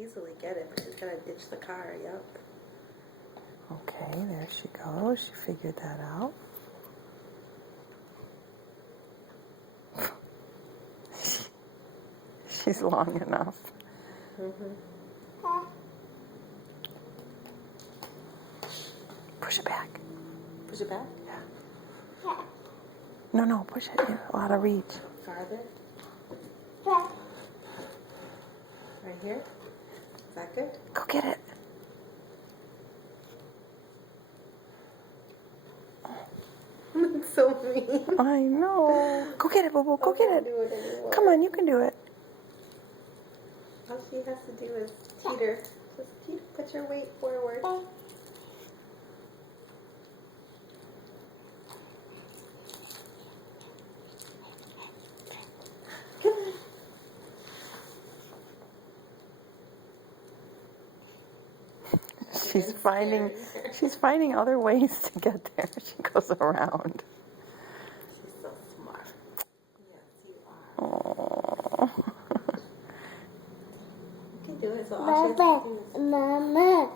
easily get it, but she's gonna ditch the car. Yep. Okay, there she goes. She figured that out. She's long enough. Push it back. Push it back. Yeah. No, push it out of reach. Farther. Right here. Is that good? Go get it. That's so mean. I know. Go get it, Boo Boo. Go get I it. can't do it anymore. Come on, you can do it. All she has to do is teeter. Just teeter. Put your weight forward. She's finding other ways to get there. She goes around. She's so smart. Yes, you are. Oh. You can do it. So all she has to do is... Mama.